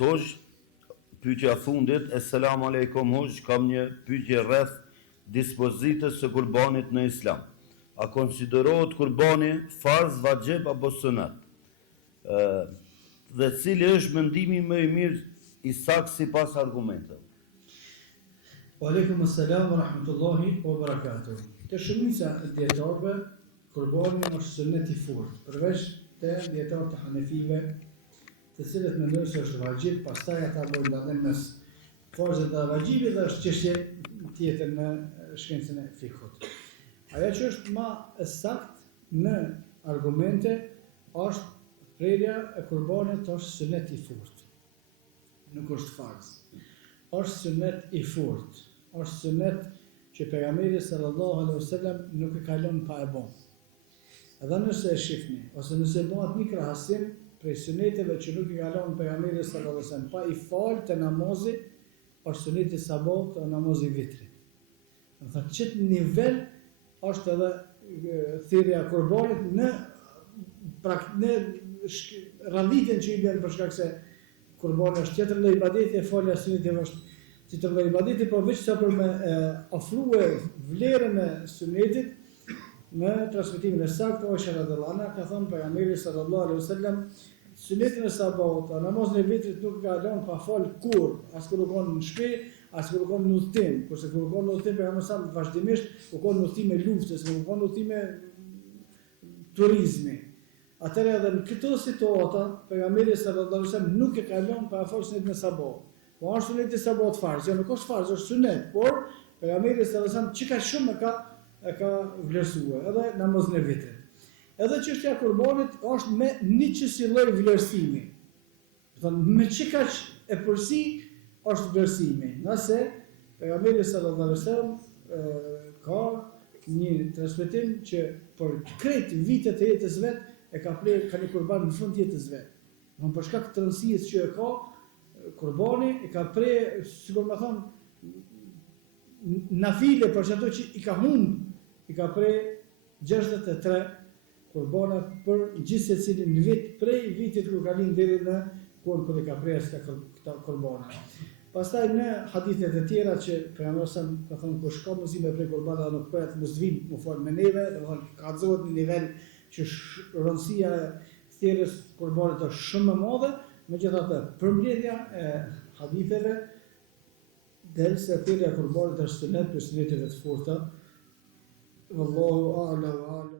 Hoxh, pyetja fundit, Esselamu alaikum Hoxh, kam një pyetje rreth dispozitës së kurbanit në Islam. A konsiderohet kurbani farz, vajib apo sunet? Dhe cili është mendimi më i mirë i saktë sipas argumenteve? Aleikum assalam wa rahmatullahi wa barakatuh. Të shumica e dietarëve kurbani është sunet i fortë, përveç të dietarëve të Hanefive, të cilët mendojnë se është vajib, pastaj ata bëjnë dallim mes farzit dhe vajibit dhe është çështje tjetër në shkencën e fikut. Ajo që është më e saktë në argumente është prerja e kurbanit është sunet i fortë. Nuk është farz. Është sunet i fortë. Është sunet që pejgamberi sallallahu alaihi wasallam nuk e ka lënë pa e bën. Edhe nëse e shihni, ose nëse bëhet një krahasim prej suneteve që nuk i ka lënë pejgamberi sallallahu alaihi wasallam pa i fal të namazit, është suneti sabahut dhe namazi vitrit. Do të thotë çet nivel është edhe thirrja e kurbanit në randitjen që i bën për shkak se kurbani është tjetër lloj ibadeti, e falja e sunetit është tjetër lloj ibadeti, por veç sa për me ofrue vlerën e sunetit në transmetimin e saktë, Aisha radhiyallahu anha ka thënë pejgamberi sallallahu alaihi wasallam, sunetin e sabahut, namazin e vitrit nuk ka lënë pa fal kur, as kur u kon në shtëpi, as kur u kon në udhtim, kurse kur u kon në udhtim pejgamberi sa vazhdimisht u kon në udhtim me luftës, u kon në udhtim me turizmi. Atëherë edhe në këto situata pejgamberi sallallahu alaihi wasallam nuk e ka lënë pa fal sunetin e sabahut. Po është suneti e sabahut farz, jo nuk është farz, është sunet, por pejgamberi sallallahu alaihi wasallam çka shumë e ka vlerësuar, edhe namazin e vitrit. Edhe çështja e kurbanit është me një çështje lloj vlerësimi. Do të thonë me çikaç e përsi është vlerësimi. Nëse pejgamberi sallallahu alaihi wasallam ka një transmetim që për krejt vitet e jetës vet e ka pler ka një kurban në fund të jetës vet. Domthonë për shkak të rëndësisë që e ka kurbani e ka prer, sikur më thon, nafile për ato që i ka humb, i ka prer 63 kurbana për gjithë secilin vit prej vitit kur ka lind deri në kur i ka prerë këta kurbana. Pastaj në hadithet e tjera që pejgamberi ka thënë kush ka mundësi me prej kurbana nuk pret mos vin më fal me neve, do të thonë ka zohet në nivel që rëndësia e thirrjes kurbanit është shumë e madhe, megjithatë përmbledhja e haditheve derisa thirrja e kurbanit është sunet për suneteve të forta. Wallahu a'lam.